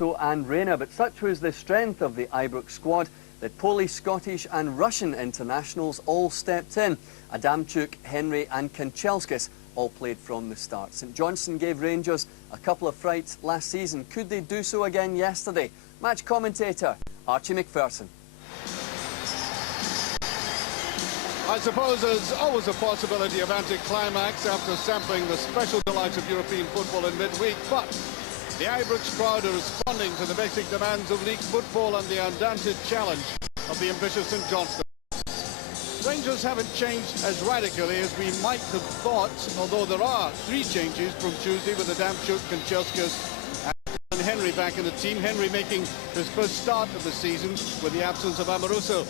Barroso and Reina, but such was the strength of the Ibrox squad that Polish, Scottish and Russian internationals all stepped in. Adamchuk, Henry and Kanchelskis all played from the start. St Johnstone gave Rangers a couple of frights last season. Could they do so again yesterday? Match commentator Archie McPherson. I suppose there's always a possibility of anticlimax after sampling the special delights of European football in midweek, but the Ibrox crowd are responding to the basic demands of league football and the undaunted challenge of the ambitious St Johnstone. Rangers haven't changed as radically as we might have thought, although there are 3 changes from Tuesday with Adamchuk, Kanchelskis and Henry back in the team. Henry making his first start of the season with the absence of Amoroso.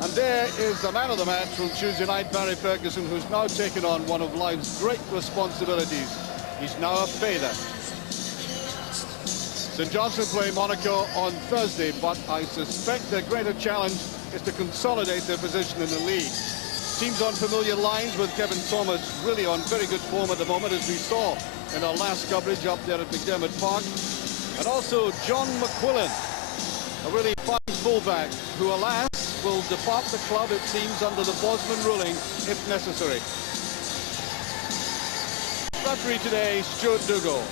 And there is the man of the match from Tuesday night, Barry Ferguson, who's now taken on one of life's great responsibilities. He's now a father. St Johnstone play Monaco on Thursday, but I suspect their greater challenge is to consolidate their position in the league. Teams on familiar lines, with Kevin Thomas really on very good form at the moment, as we saw in our last coverage up there at McDermott Park. And also John McQuillan, a really fine fullback, who alas will depart the club, it seems, under the Bosman ruling if necessary. Referee today, Stuart Dougal.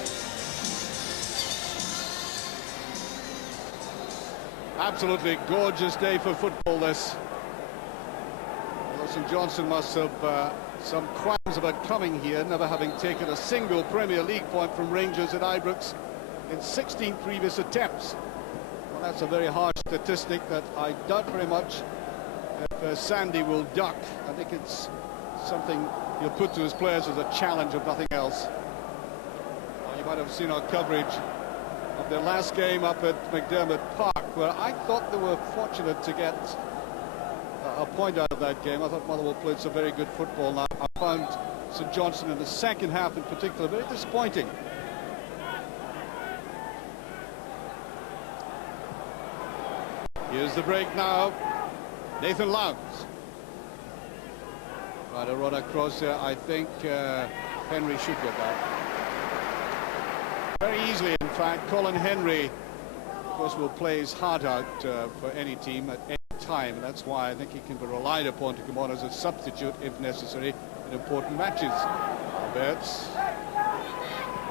Absolutely gorgeous day for football, this. Although St Johnstone must have some qualms about coming here, never having taken a single Premier League point from Rangers at Ibrox in 16 previous attempts. Well, that's a very harsh statistic that I doubt very much if Sandy will duck. I think it's something he'll put to his players as a challenge, if nothing else. Well, you might have seen our coverage of their last game up at McDermott Park, where I thought they were fortunate to get a point out of that game. I thought Motherwell played some very good football. Now, I found St Johnstone in the second half in particular very disappointing. Here's the break now. Nathan Lowndes. Right, a run across there. I think Henry should get that. Very easily, in fact. Colin Henry, of course, will play his heart out for any team at any time, and that's why I think he can be relied upon to come on as a substitute, if necessary, in important matches. Alberts,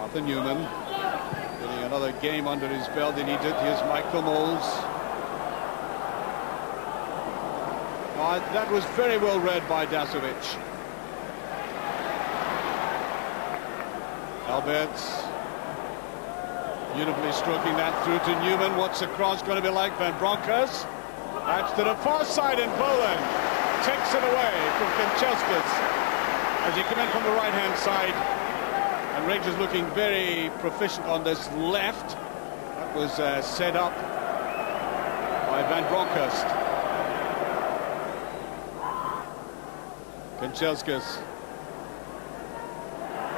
Arthur Newman, getting another game under his belt. He needed. Here's Michael Moles. That was very well read by Dasovic. Alberts. Beautifully stroking that through to Newman. What's the cross going to be like? Van Bronckhorst. That's to the far side, and Bowen takes it away from Kanchelskis as he came in from the right-hand side. And Rangers looking very proficient on this left. That was set up by Van Bronckhorst. Kanchelskis.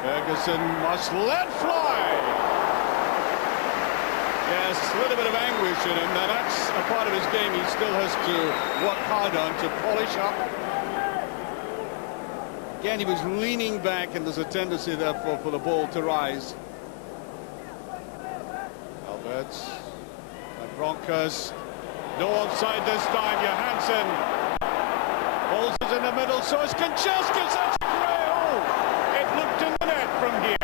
Ferguson must let fly. Yes, a little bit of anguish in him. Now that's a part of his game he still has to work hard on, to polish up. Again, he was leaning back, and there's a tendency therefore for the ball to rise. Alberts. And Bronckhorst. No offside this time. Johansson. Ball's is in the middle, so it's Kanchelskis. That's a great hole. It looked in the net from here.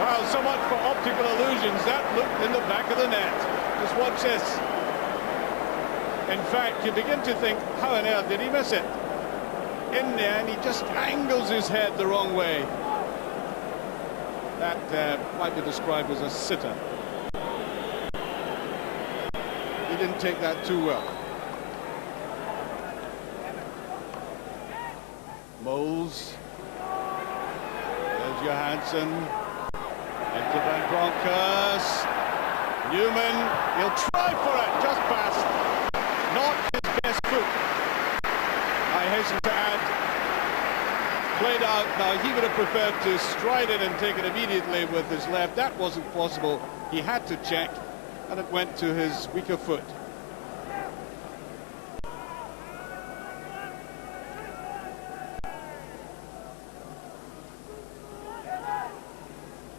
Well, so much for optical illusions. That looked in the back of the net. Just watch this. In fact, you begin to think, how on earth did he miss it? In there, and he just angles his head the wrong way. That might be described as a sitter. He didn't take that too well. Moles. There's Johansson. Into Van Bronckhorst. Newman. He'll try for it. Just past. Not his best foot. I hasten to add. Played out. Now, he would have preferred to stride it and take it immediately with his left. That wasn't possible. He had to check, and it went to his weaker foot.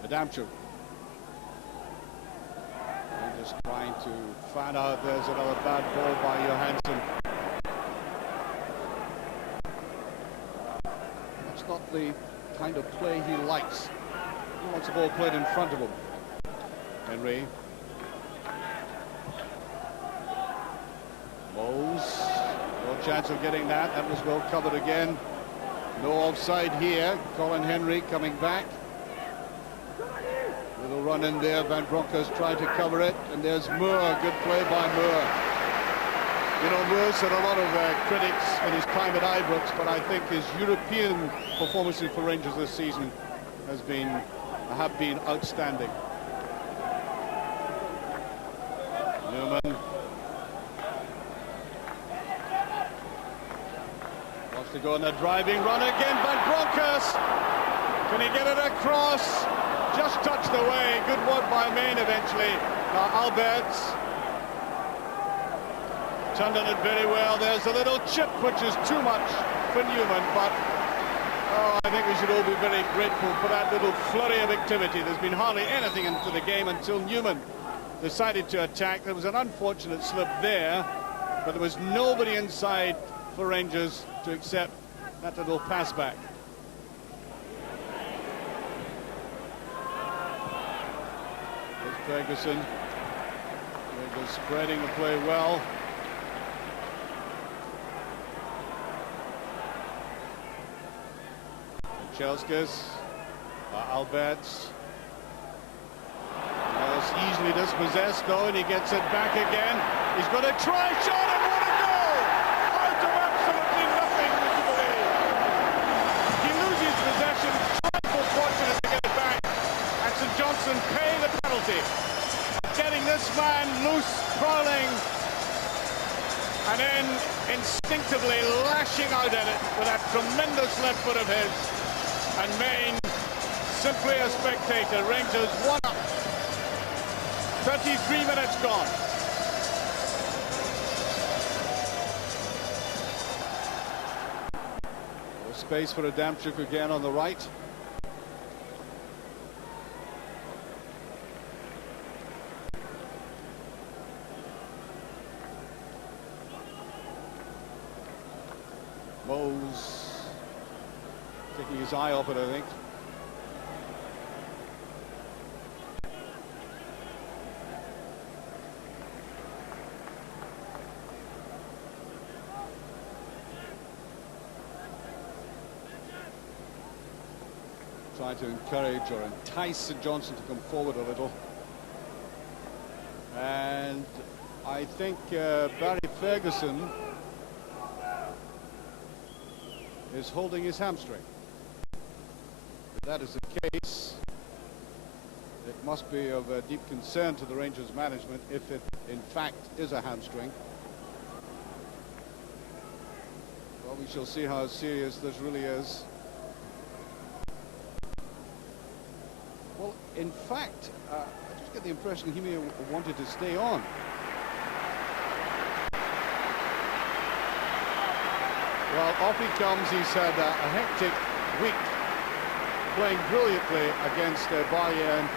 Adamchuk. Just trying to fan out. There's another bad ball by Johansson. That's not the kind of play he likes. He wants the ball played in front of him. Henry. Moles. No chance of getting that. That was well covered again. No offside here. Colin Henry coming back. Little run in there. Van Bronckhorst trying to cover it. And there's Moore. Good play by Moore. You know, Moore's had a lot of critics in his time at Ibrox, but I think his European performances for Rangers this season have been outstanding. Newman. Wants to go on a driving run again. Van Bronckhorst. Can he get it across? Just touched away. Good work by Main eventually. Now Alberts. Turned on it very well. There's a little chip, which is too much for Newman, but I think we should all be very grateful for that little flurry of activity. There's been hardly anything into the game until Newman decided to attack. There was an unfortunate slip there, but there was nobody inside for Rangers to accept that little pass back. There's Ferguson. Rangers spreading the play well. Kanchelskis, Alberts. Easily dispossessed though, and he gets it back again. He's got a try shot, and what a goal! Out of absolutely nothing, would you believe? He loses possession, trifle fortunate to get it back, and St Johnstone pay the penalty. Getting this man loose, prowling, and then instinctively lashing out at it with that tremendous left foot of his. And Main, simply a spectator. Rangers 1 up. 33 minutes gone. Space for Adamczyk again on the right. Mose taking his eye off it, I think. Trying to encourage or entice St Johnstone to come forward a little. And I think Barry Ferguson is holding his hamstring. If that is the case, it must be of deep concern to the Rangers management if it in fact is a hamstring. Well, we shall see how serious this really is. Well, in fact, I just get the impression he may have wanted to stay on. Well, off he comes. He's had a hectic week, playing brilliantly against Bayern,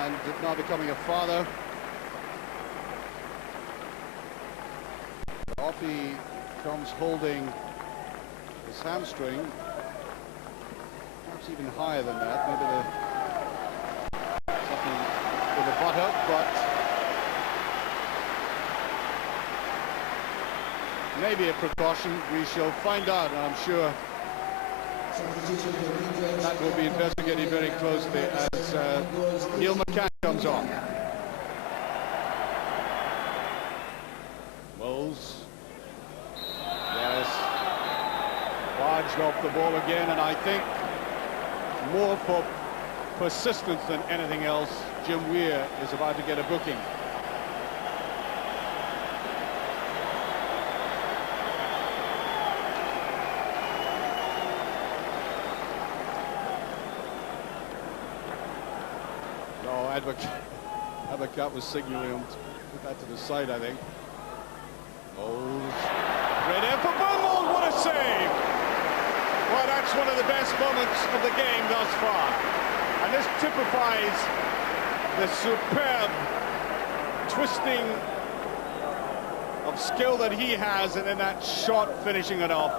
and now becoming a father. Off he comes holding his hamstring. Perhaps even higher than that. Maybe something with the buttock, but maybe a precaution. We shall find out, and I'm sure that will be investigated very closely as Neil McCann comes on. Moles. Yes. Barged off the ball again, and I think more for persistence than anything else, Jim Weir is about to get a booking. Advocat was signaling him to put that to the side, I think. Moles. Great effort by Moles, what a save! Well, that's one of the best moments of the game thus far. And this typifies the superb twisting of skill that he has, and in that shot finishing it off.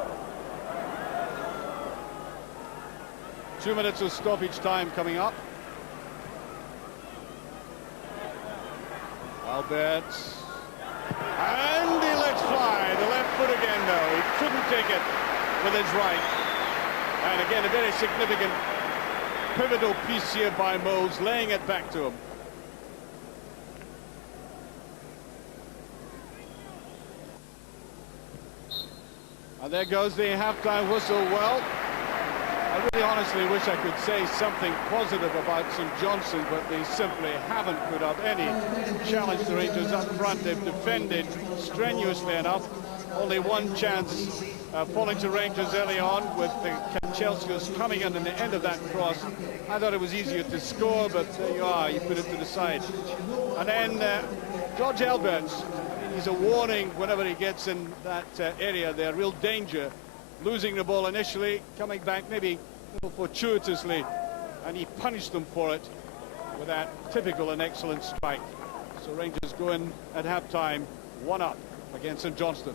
2 minutes of stoppage time coming up. Alberts, and he lets fly the left foot again, though. He couldn't take it with his right. And again, a very significant pivotal piece here by Moles, laying it back to him. And there goes the half-time whistle. Well, I really honestly wish I could say something positive about St Johnstone, but they simply haven't put up any challenge to Rangers up front. They've defended strenuously enough. Only one chance falling to Rangers early on, with the Kanchelskis coming in the end of that cross. I thought it was easier to score, but there you are, you put it to the side. And then George Alberts, he's a warning whenever he gets in that area there, real danger. Losing the ball initially, coming back maybe a little fortuitously, and he punished them for it with that typical and excellent strike. So Rangers go in at half-time, 1 up against St Johnstone.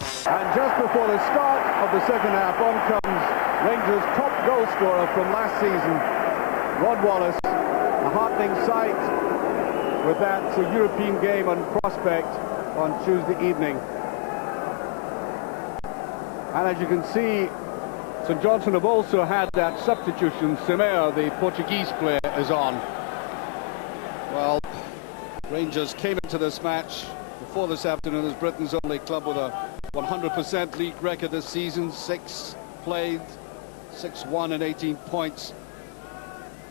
And just before the start of the second half, on comes Rangers' top goal scorer from last season, Rod Wallace. A heartening sight with that European game on prospect on Tuesday evening. And as you can see, St Johnstone have also had that substitution. Simeo, the Portuguese player, is on. Well, Rangers came into this match before this afternoon as Britain's only club with a 100% league record this season. 6 played, 6 won and 18 points.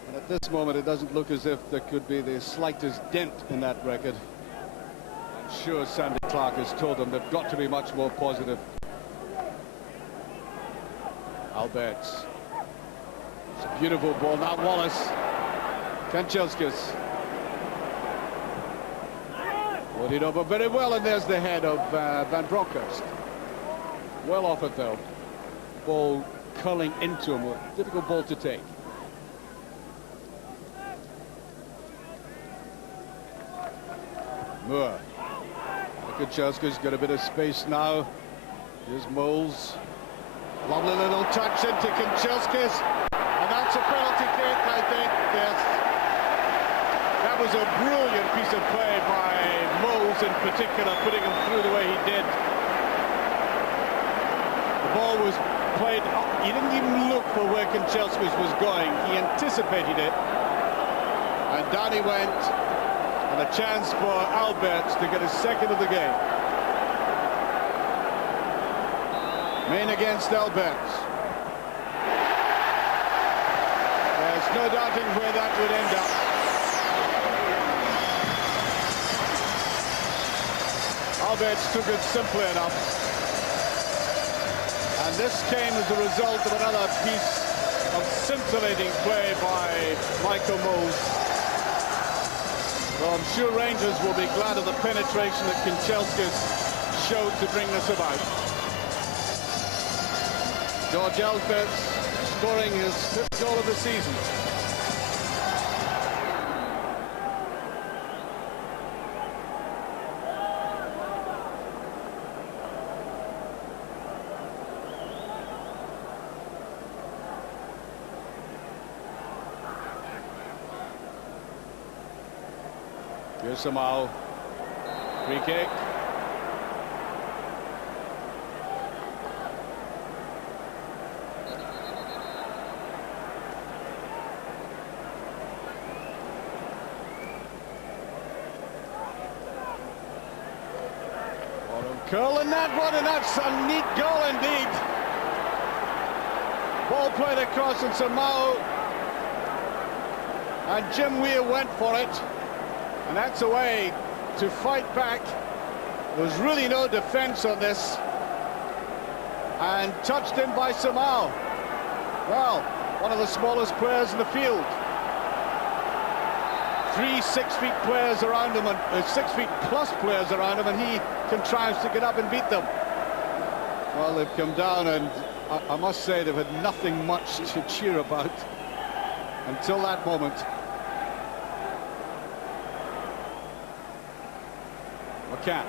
And at this moment, it doesn't look as if there could be the slightest dent in that record. I'm sure Sandy Clark has told them they've got to be much more positive. Alberts. It's a beautiful ball. Now Wallace. Kanchelskis. Put it over very well, and there's the head of Van Bronckhorst. Well off it, though. Ball curling into him. A difficult ball to take. Moore. Kanchelskis got a bit of space now. Here's Moles. Lovely little touch into Kanchelskis, and that's a penalty kick, I think. Yes, that was a brilliant piece of play by Moles in particular, putting him through the way he did. The ball was played up. He didn't even look for where Kanchelskis was going. He anticipated it, and down he went, and a chance for Alberts to get his second of the game. Main against Alberts. There's no doubting where that would end up. Alberts took it simply enough. And this came as a result of another piece of scintillating play by Michael Moles. So I'm sure Rangers will be glad of the penetration that Kanchelskis showed to bring this about. George Alberts scoring his 5th goal of the season. Here's Simao. Free kick. Curl in that one, and that's a neat goal indeed. Ball played across, and Simao and Jim Weir went for it, and that's a way to fight back. There was really no defense on this, and touched in by Simao. Well, one of the smallest players in the field. 3 6-feet players around him, and 6-feet plus players around him, and he contrives to get up and beat them. Well, they've come down, and I must say they've had nothing much to cheer about until that moment. McCann.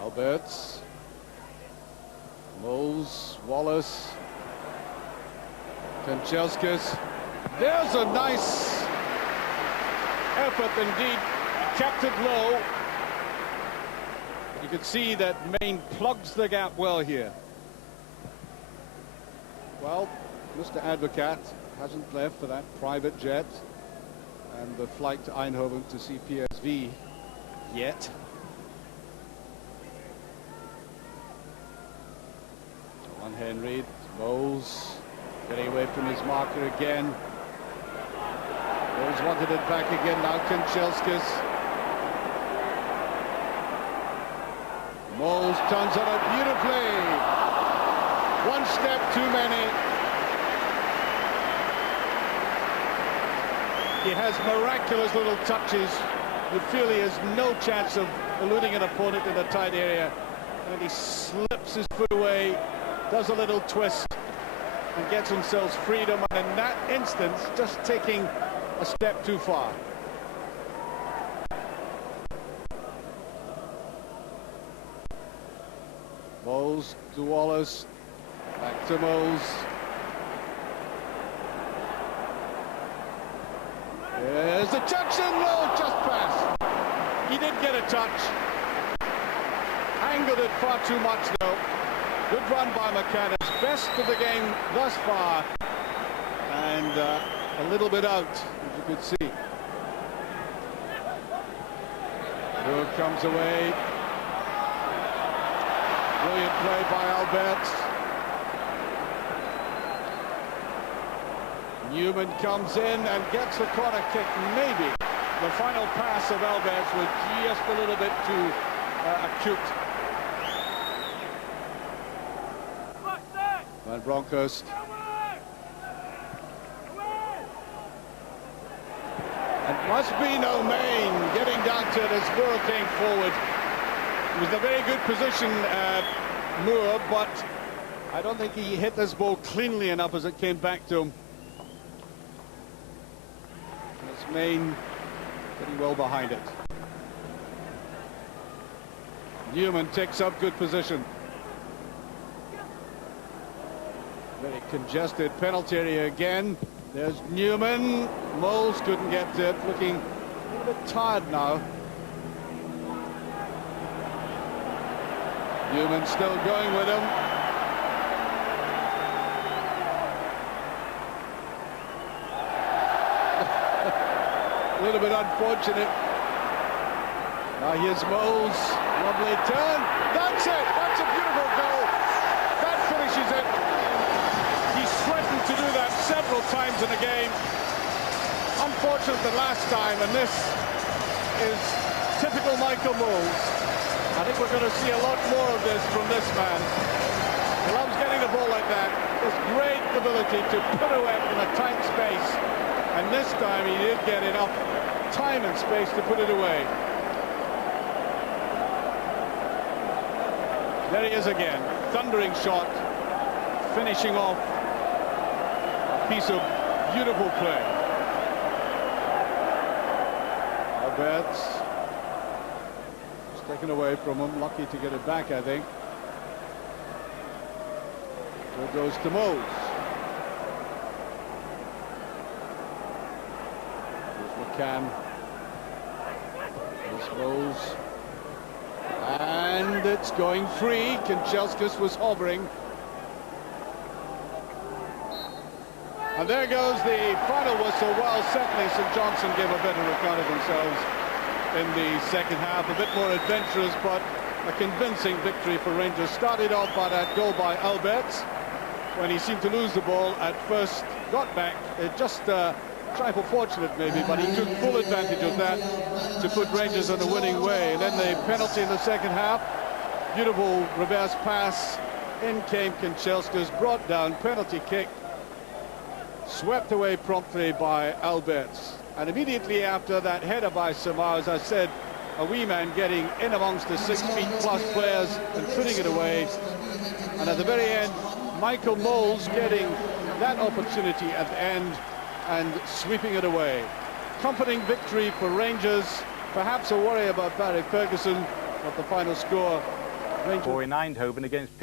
Alberts. Moles, Wallace. Kanchelskis. There's a nice effort indeed. Kept it low. You can see that Maine plugs the gap well here. Well, Mr. Advocat hasn't left for that private jet and the flight to Eindhoven to see PSV yet. John Henry, Moles getting away from his marker again. Moles wanted it back again, now Kanchelskis. Moles turns on it beautifully. One step too many. He has miraculous little touches. You feel he has no chance of eluding an opponent in a tight area. And he slips his foot away, does a little twist, and gets himself freedom. And in that instance, just taking a step too far. Moles to Wallace, back to Moles. There's the touch and low, just past. He did get a touch. Angled it far too much though. Good run by McCann. His best of the game thus far. And a little bit out, as you could see. Moore comes away. Brilliant play by Alberts. Newman comes in and gets the corner kick. Maybe the final pass of Alberts was just a little bit too acute. Van Bronckhorst. It must be no Maine getting down to it as Moore came forward. It was a very good position, Moore, but I don't think he hit this ball cleanly enough as it came back to him. It's Maine pretty well behind it. Newman takes up good position. Very congested penalty area again. There's Newman. Moles couldn't get to it, looking a little bit tired now. Newman still going with him. A little bit unfortunate. Now here's Moles. Lovely turn. That's it. That's a beautiful goal. That finishes it. He's threatened to do that several times in a game. Unfortunate the last time, and this is typical Michael Moles. I think we're going to see a lot more of this from this man. He loves getting the ball like that. This great ability to pirouette in a tight space. And this time he did get enough time and space to put it away. There he is again. Thundering shot. Finishing off a piece of beautiful play. Alberts. Taken away from him, lucky to get it back, I think. So it goes to Moles. Here's McCann. Here's Moles. And it's going free. Kanchelskis was hovering. And there goes the final whistle. Well, certainly St Johnstone gave a better account of themselves in the second half, a bit more adventurous, but a convincing victory for Rangers. Started off by that goal by Alberts when he seemed to lose the ball at first, got back, just trifle fortunate maybe, but he took full advantage of that to put Rangers on the winning way. And then the penalty in the second half, beautiful reverse pass, in came Kanchelskis, brought down, penalty kick, swept away promptly by Alberts. And immediately after that header by Samar, as I said, a wee man getting in amongst the 6 feet plus players and putting it away. And at the very end, Michael Moles getting that opportunity at the end and sweeping it away. Comforting victory for Rangers. Perhaps a worry about Barry Ferguson, but the final score, Rangers. For in Eindhoven against